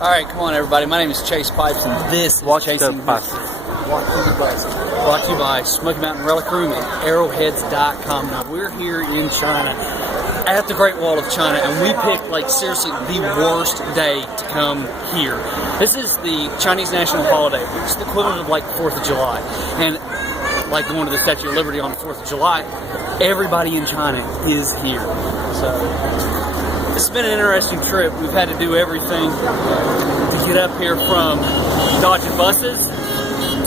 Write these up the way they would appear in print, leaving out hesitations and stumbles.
Alright, come on everybody. My name is Chase Pipes and this is Chasing Bus. Brought to you by Smoky Mountain Relic Room and Arrowheads.com. Now we're here in China at the Great Wall of China, and we picked, like, seriously the worst day to come here. This is the Chinese national holiday. It's the equivalent of like 4th of July. And like going to the Statue of Liberty on the 4th of July, everybody in China is here. So it's been an interesting trip. We've had to do everything to get up here, from dodging buses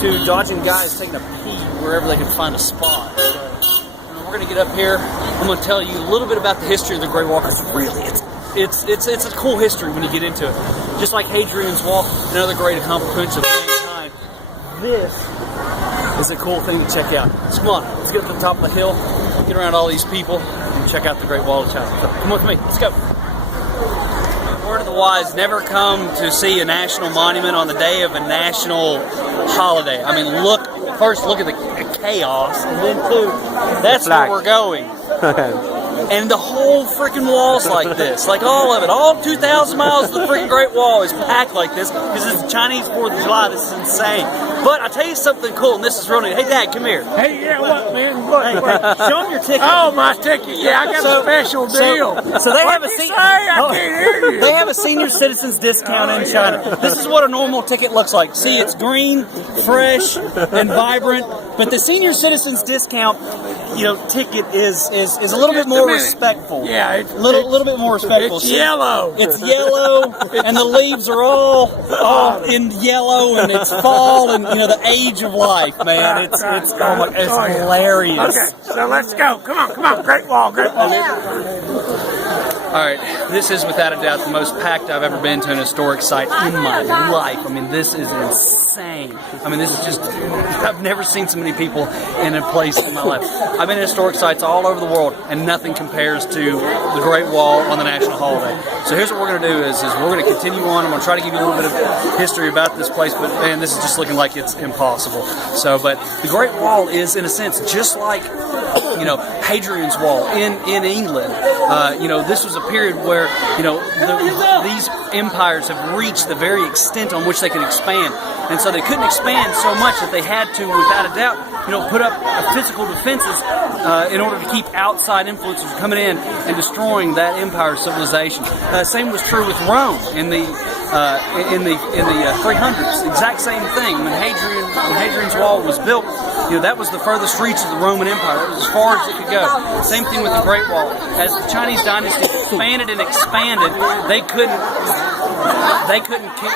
to dodging guys taking a pee wherever they can find a spot. So we're going to get up here. I'm going to tell you a little bit about the history of the Great Wall, because really it's a cool history when you get into it. Just like Hadrian's Wall, another great accomplishment of mankind, this is a cool thing to check out. So come on, let's get to the top of the hill, get around all these people, and check out the Great Wall of China. So come with me, let's go. Word of the wise, never come to see a national monument on the day of a national holiday. I mean, look at the chaos, and then too, that's where we're going. And the whole freaking wall's like this. Like all of it. All 2,000 miles of the freaking Great Wall is packed like this because it's Chinese 4th of July. This is insane. But I'll tell you something cool, and this is real neat. Hey, Dad, come here. Hey, yeah, what, man? What? Hey, show them your ticket. Oh, my ticket. Yeah, I got a special deal. So they have I can't hear you. They have a senior citizens discount in China. This is what a normal ticket looks like. See, it's green, fresh, and vibrant. But the senior citizens discount, ticket is a little bit more respectful. Yeah, it's little bit more respectful. It's yellow. It's yellow, and the leaves are all in yellow, and it's fall, and the age of life, man. It's hilarious. Okay, so let's go. Come on, Great Wall, Great Wall. Alright, this is without a doubt the most packed I've ever been to an historic site in my life. I mean, this is insane. I mean, this is just, I've never seen so many people in a place in my life. I've been to historic sites all over the world, and nothing compares to the Great Wall on the national holiday. So here's what we're going to do is we're going to continue on. I'm going to try to give you a little bit of history about this place, but man, this is just looking like it's impossible. But the Great Wall is, in a sense, just like, Hadrian's Wall in England. This was a period where, these empires have reached the very extent on which they can expand. And so they couldn't expand so much that they had to, without a doubt, put up physical defenses in order to keep outside influences from coming in and destroying that empire civilization. Same was true with Rome in the 300s. Exact same thing. When Hadrian's Wall was built, that was the furthest reach of the Roman Empire. It was as far as it could go. Same thing with the Great Wall. As the Chinese dynasty expanded and expanded, they couldn't keep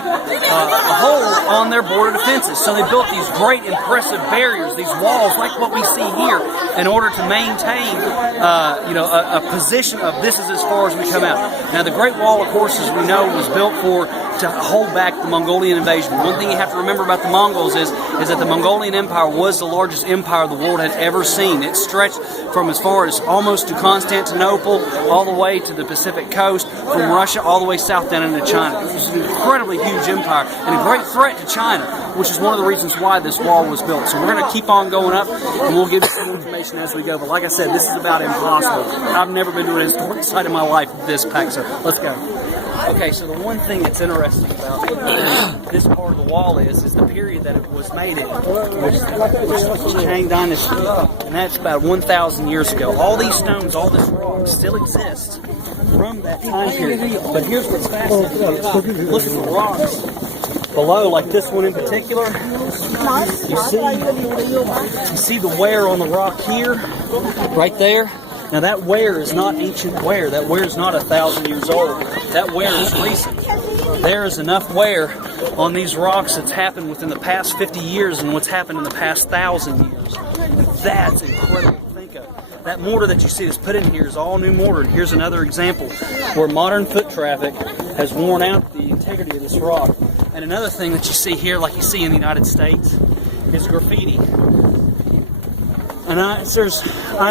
a hold on their border defenses. So they built these great, impressive barriers, these walls, like what we see here, in order to maintain, a position of this is as far as we come out. Now, the Great Wall, of course, as we know, was built to hold back the Mongolian invasion. One thing you have to remember about the Mongols is that the Mongolian Empire was the largest empire the world had ever seen. It stretched from as far as almost to Constantinople, all the way to the Pacific coast, from Russia all the way south down into China. It was an incredibly huge empire and a great threat to China, which is one of the reasons why this wall was built. So we're going to keep on going up, and we'll give you some information as we go. But like I said, this is about impossible. I've never been to an historic site in my life this packed, so let's go. Okay, so the one thing that's interesting about this part of the wall is the period that it was made in, which is the Tang Dynasty, and that's about 1,000 years ago. All these stones, all this rock still exists from that time period. But here's what's fascinating. Look at the rocks below, like this one in particular. You see the wear on the rock here, right there? Now that wear is not ancient wear. That wear is not 1,000 years old. That wear is recent. There is enough wear on these rocks that's happened within the past 50 years and what's happened in the past 1,000 years. That's incredible to think of. That mortar that you see that's put in here is all new mortar. And here's another example where modern foot traffic has worn out the integrity of this rock. And another thing that you see here, like you see in the United States, is graffiti. And I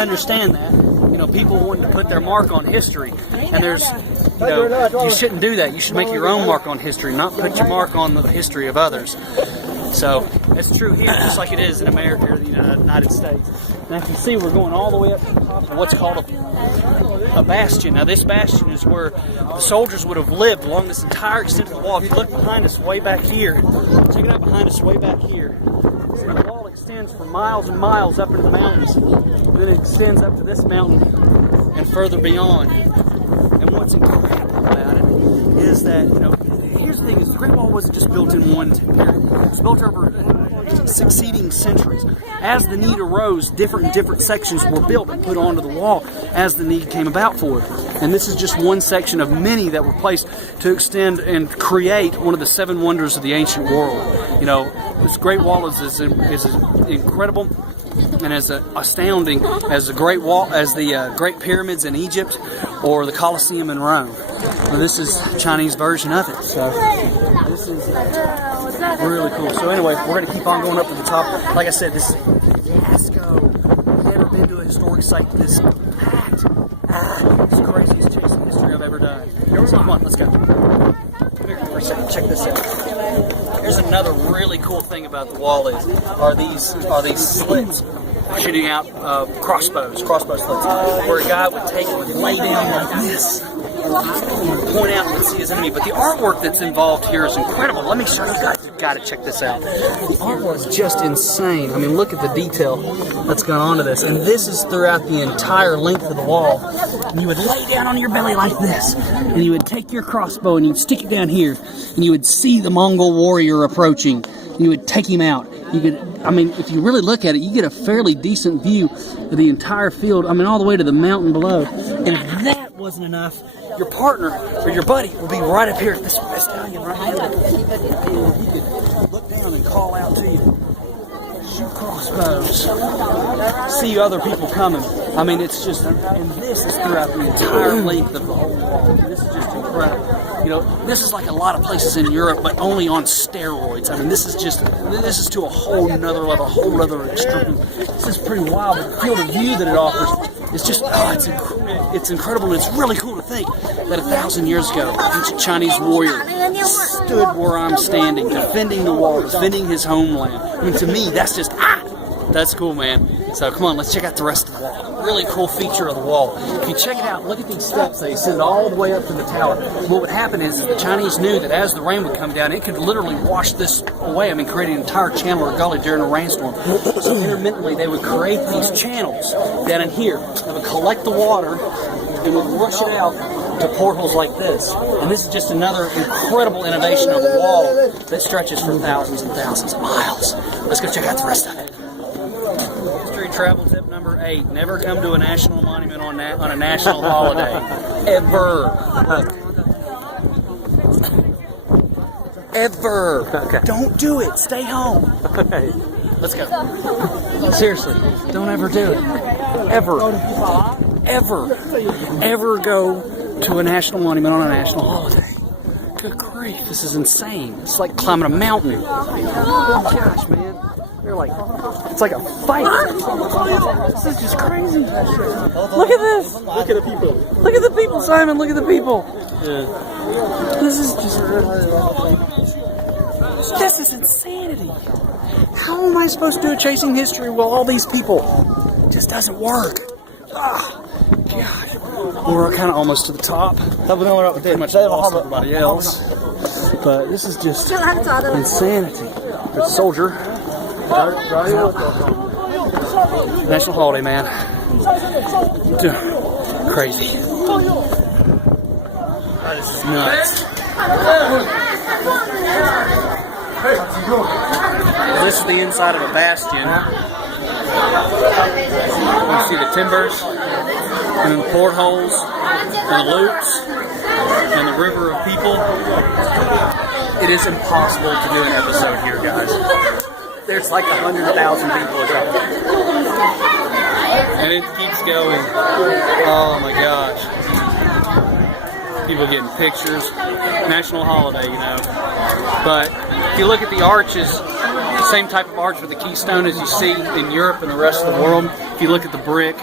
understand that. People want to put their mark on history, and you shouldn't do that. You should make your own mark on history, not put your mark on the history of others. So it's true here, just like it is in America or the United States. Now, if you see, we're going all the way up to the top of what's called a a bastion. Now this bastion is where the soldiers would have lived along this entire extent of the wall. If you look behind us way back here, check it out behind us way back here. See, the wall extends for miles and miles up into the mountains. Then it extends up to this mountain and further beyond. And what's incredible about it is that, you know, here's the thing, is the Great Wall wasn't just built in one period. It was built over succeeding centuries. As the need arose, different sections were built and put onto the wall as the need came about for it. And this is just one section of many that were placed to extend and create one of the 7 wonders of the ancient world. You know, this Great Wall is as incredible and as astounding as the Great Wall, as the Great Pyramids in Egypt or the Colosseum in Rome. Well, this is Chinese version of it. So this is really cool. So anyway, we're going to keep on going up to the top. Like I said, this is Fiasco. Never been to a historic site this packed. It's the craziest chasing history I've ever done. So come on, let's go. Come here for a second. Check this out. Here's another really cool thing about the wall are these slits shooting out crossbow slits, where a guy would lay down like this, point out and see his enemy. But the artwork that's involved here is incredible. Let me show you guys. You've got to check this out. The artwork is just insane. I mean, look at the detail that's gone onto this. And this is throughout the entire length of the wall. And you would lay down on your belly like this, and you would take your crossbow and you'd stick it down here, and you would see the Mongol warrior approaching. You would take him out. You could, I mean, if you really look at it, you get a fairly decent view of the entire field. I mean, all the way to the mountain below. And if that wasn't enough, your partner or your buddy will be right up here at this stallion right here. And he could look down and call out to you. Shoot crossbows. See other people coming. I mean, it's just, and this is throughout the entire length of the whole wall. This is just incredible. You know, this is like a lot of places in Europe, but only on steroids. I mean, this is to a whole nother level, a whole other extreme. This is pretty wild, but the field of view that it offers is just, it's incredible. And it's really cool to think that 1,000 years ago, ancient Chinese warrior stood where I'm standing, defending the wall, defending his homeland. I mean, to me, that's just, that's cool, man. So come on, let's check out the rest of the wall. Really cool feature of the wall. If you check it out, look at these steps. They send all the way up to the tower. What would happen is the Chinese knew that as the rain would come down, it could literally wash this away. I mean, create an entire channel or gully during a rainstorm. So intermittently, they would create these channels down in here that would collect the water and would rush it out to portholes like this. And this is just another incredible innovation of the wall that stretches for thousands and thousands of miles. Let's go check out the rest of it. History travel tip number 8. Never come to a national monument on a national holiday. Ever. Ever. Okay. Don't do it. Stay home. Okay. Let's go. Seriously, don't ever do it. Ever go to a national monument on a national holiday. Good grief, this is insane. It's like climbing a mountain. Oh gosh, man. They're like, it's like a fight. This is just crazy. Look at this. Look at the people. Look at the people, Simon. Look at the people. Yeah. This is just, this is insanity. How am I supposed to do a chasing history while all these people? It just doesn't work. Ah, God. We're kind of almost to the top. Pretty much lost everybody else. But this is just insanity. There's a soldier. National holiday, man. Dude, crazy. This is nuts. This is the inside of a bastion. You see the timbers, and the portholes, and the loops, and the river of people. It is impossible to do an episode here, guys. There's like 100,000 people or something. And it keeps going. Oh my gosh. People getting pictures. National holiday, you know. But if you look at the arches, the same type of arch with the keystone as you see in Europe and the rest of the world. If you look at the brick,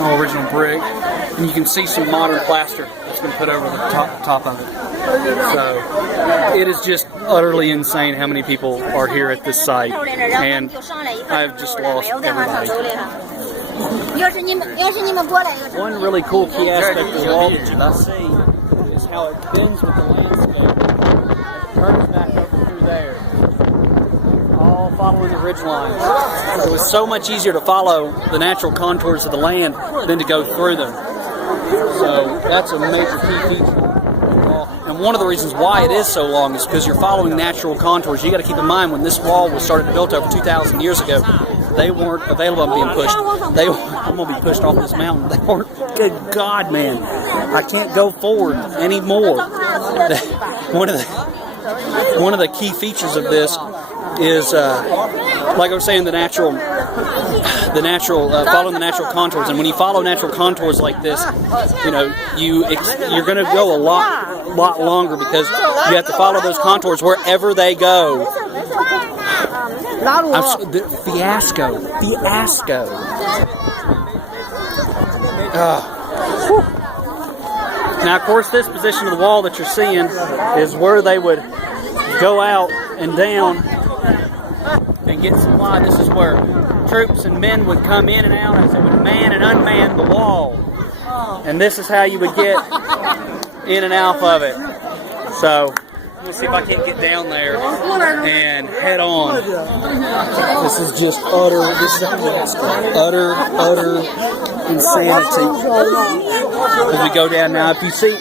original brick, and you can see some modern plaster that's been put over the top of it. So it is just utterly insane how many people are here at this site, and I've just lost everybody. One really cool key aspect of the wall that you can see is how it bends with the landscape. It curves back over through there, all following the ridge line. It was so much easier to follow the natural contours of the land than to go through them. So that's a major key feature. And one of the reasons why it is so long is because you're following natural contours. You got to keep in mind when this wall was started and built over 2,000 years ago, they weren't available on being pushed. I'm gonna be pushed off this mountain. They weren't. Good God, man! I can't go forward anymore. One of the key features of this is, like I was saying, the natural following the natural contours. And when you follow natural contours like this, you know you're going to go a lot longer because you have to follow those contours wherever they go. Fiasco. Now, of course, this position of the wall that you're seeing is where they would go out and down and get supply. This is where troops and men would come in and out as they would man and unman the wall. And this is how you would get in and out of it. So, we'll see if I can't get down there and head on. This is just utter insanity as we go down. Now, if you see,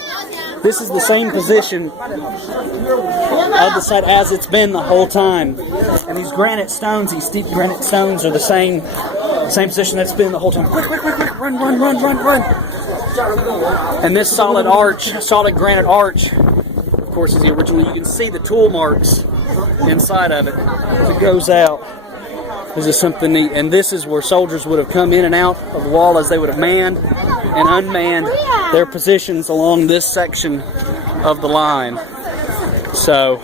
this is the same position of the site as it's been the whole time. And these granite stones, these steep granite stones are the same position that's been the whole time. Quick, run. And this solid granite arch, of course, is the original. You can see the tool marks inside of it as it goes out. This is something neat. And this is where soldiers would have come in and out of the wall as they would have manned and unmanned their positions along this section of the line. So,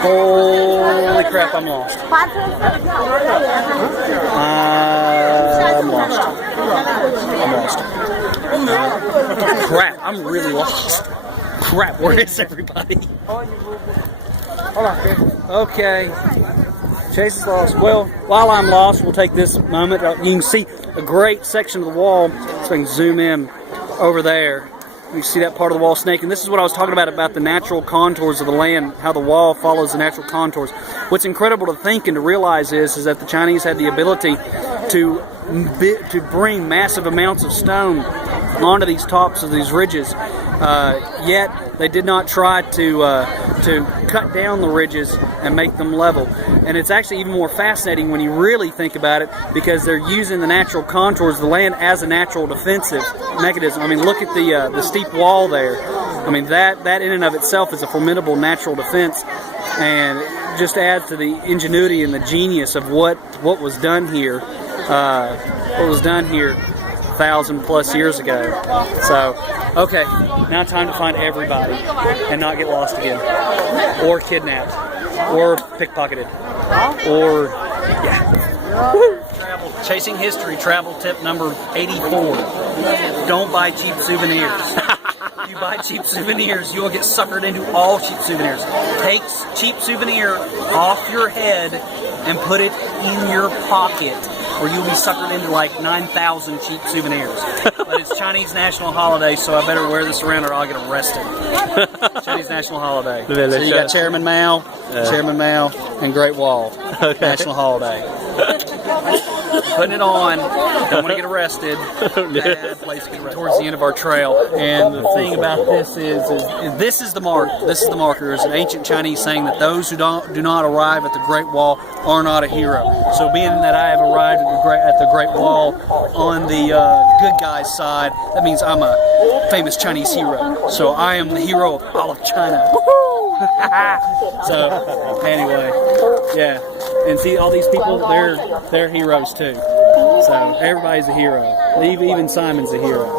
holy crap, I'm lost. Crap, I'm really lost. Crap, where is everybody? Okay. Chase is lost. Well, while I'm lost, we'll take this moment. You can see a great section of the wall. So I can zoom in over there. You see that part of the wall snake. And this is what I was talking about the natural contours of the land, how the wall follows the natural contours. What's incredible to think and to realize is that the Chinese had the ability to bring massive amounts of stone onto these tops of these ridges. Yet they did not try to cut down the ridges and make them level. And it's actually even more fascinating when you really think about it, because they're using the natural contours of the land as a natural defensive mechanism. I mean, look at the steep wall there. I mean, that in and of itself is a formidable natural defense, and it just adds to the ingenuity and the genius of what was done here. 1,000+ years ago. So, okay, now time to find everybody and not get lost again, or kidnapped, or pickpocketed, or Chasing history, travel tip number 84. Don't buy cheap souvenirs. If you buy cheap souvenirs, you will get suckered into all cheap souvenirs. Take cheap souvenir off your head and put it in your pocket, or you'll be suckered into like 9,000 cheap souvenirs. But it's Chinese national holiday, so I better wear this around or I'll get arrested. Chinese national holiday. So you got Chairman Mao, and Great Wall. Okay. National holiday. Putting it on. Don't want to get arrested. Bad place to get arrested. Towards the end of our trail. And the thing about this is this is the mark. This is the marker. There's an ancient Chinese saying that those who do not arrive at the Great Wall are not a hero. So being that I have arrived at the Great Wall on the good guy's side, that means I'm a famous Chinese hero. So I am the hero of all of China. So anyway, yeah. And see, all these people, they're heroes too. So everybody's a hero. Even Simon's a hero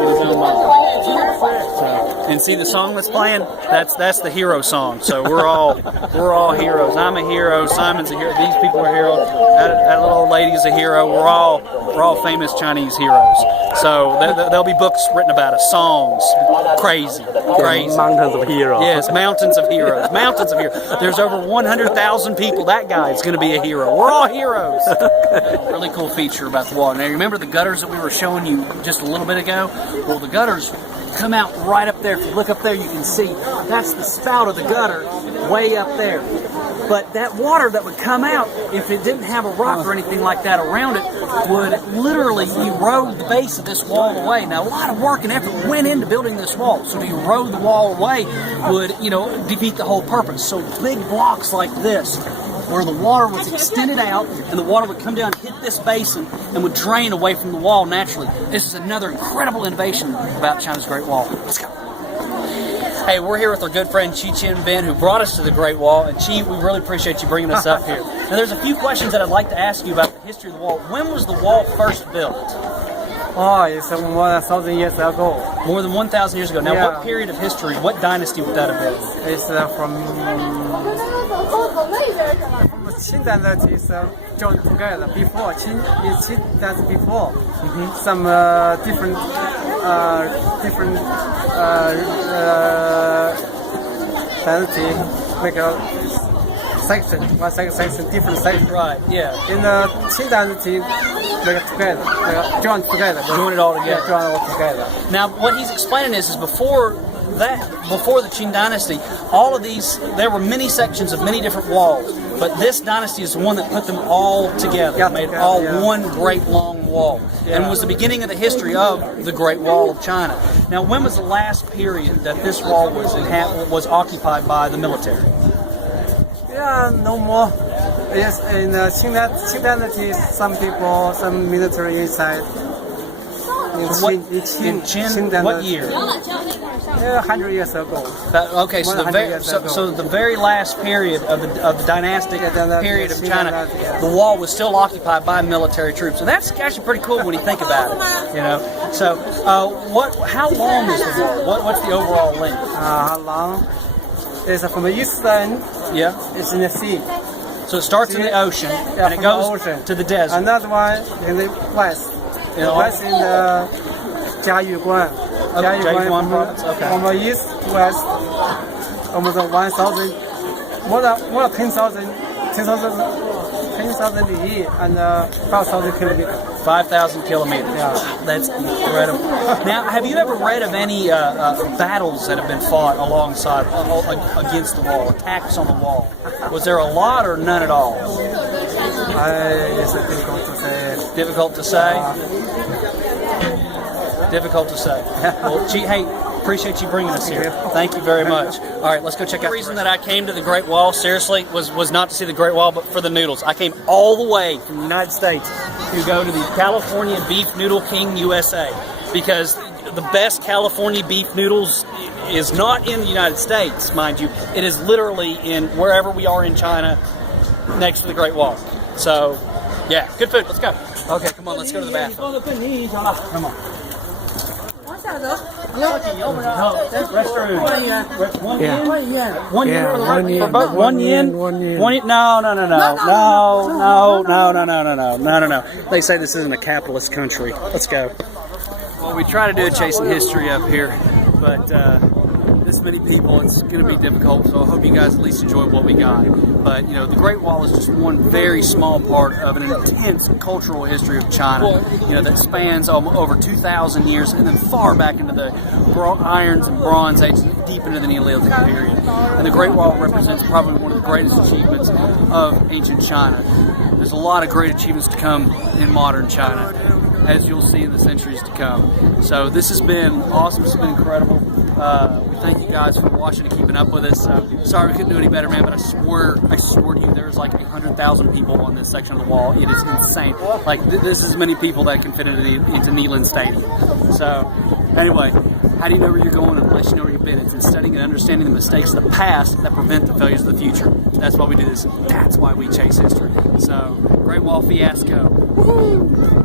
in his own mind. So, and see the song that's playing? That's the hero song. So we're all heroes. I'm a hero. Simon's a hero. These people are heroes. That little old lady's a hero. We're all famous Chinese heroes. So there'll be books written about us, songs, crazy. Mountains of heroes. Yes, mountains of heroes. Mountains of heroes. There's over 100,000 people. That guy is going to be a hero. We're all heroes. Really cool feature about the wall. Now, you remember the gutters that we were showing you just a little bit ago? Well, the gutters come out right up there. If you look up there, you can see that's the spout of the gutter way up there. But that water that would come out, if it didn't have a rock or anything like that around it, would literally erode the base of this wall away. Now, a lot of work and effort went into building this wall. So to erode the wall away would, defeat the whole purpose. So big blocks like this, where the water was extended out and the water would come down, hit this basin, and would drain away from the wall naturally. This is another incredible innovation about China's Great Wall. Let's go. Hey, we're here with our good friend Chi Chin Ben, who brought us to the Great Wall. And Chi, we really appreciate you bringing us up here. Now, there's a few questions that I'd like to ask you about the history of the wall. When was the wall first built? Oh, it's more than 1,000 years ago. More than 1,000 years ago. Now, Yeah. what period of history, what dynasty would that have been? It's from Qing dynasty is joined together. Before Qing that's before. Some different dynasty make a section, different section. Right, yeah. In the Qing dynasty, make it together, join together. Join it all together. Yeah, join it all together. Now, what he's explaining is before the Qing dynasty, all of these, there were many sections of many different walls, but this dynasty is the one that put them all together, Yeah, made it yeah, all yeah. one great long wall, and was the beginning of the history of the Great Wall of China. Now, when was the last period that this wall was occupied by the military? Yeah, no more. Yes, in the Qing dynasty, some military inside. In Qing What year? 100 years ago. Okay, so More than 100 years ago. so the very last period of the dynastic period of China, yeah. the wall was still occupied by military troops. So that's actually pretty cool when you think about it. So, how long is the wall? What's the overall length? How long? It's from the east end. Yeah. It's in the sea. So it starts in the ocean Yeah, and it from goes the ocean. to the desert. Another one in the west. In the west in the Jiayuguan. Jiayuguan province, okay. From the east to west, almost 1,000, more than 10,000 li and 5,000 kilometers. 5,000 kilometers. Yeah. That's incredible. Now, have you ever read of any battles that have been fought alongside, against the wall, attacks on the wall? Was there a lot or none at all? It's difficult to say. Difficult to say? Difficult to say. Well, hey, appreciate you bringing us here. Thank you very much. All right, let's go check out. The reason that I came to the Great Wall, seriously, was not to see the Great Wall, but for the noodles. I came all the way from the United States to go to the California Beef Noodle King USA, because the best California beef noodles is not in the United States, mind you. It is literally in wherever we are in China, next to the Great Wall. So, yeah, good food. Let's go. Okay, come on, let's go to the bathroom. Come on. Restroom. 1 yen? 1 yen for the right for both? 1 yen? 1 yen. No. They say this isn't a capitalist country. Let's go. Well, we try to do a chasing history up here, but this many people, it's going to be difficult, so I hope you guys at least enjoy what we got. But, the Great Wall is just one very small part of an intense cultural history of China, that spans over 2,000 years and then far back into the Irons and Bronze Age, deep into the Neolithic period. And the Great Wall represents probably one of the greatest achievements of ancient China. There's a lot of great achievements to come in modern China, as you'll see in the centuries to come. So this has been awesome. This has been incredible. We thank you guys for watching and keeping up with us. Sorry we couldn't do any better, man, but I swear to you, there's like 100,000 people on this section of the wall. It is insane. Like, this is as many people that can fit into Neyland Stadium. So, anyway, how do you know where you're going unless you know where you've been? It's in studying and understanding the mistakes of the past that prevent the failures of the future. That's why we do this. That's why we chase history. So, Great Wall Fiasco. Woohoo!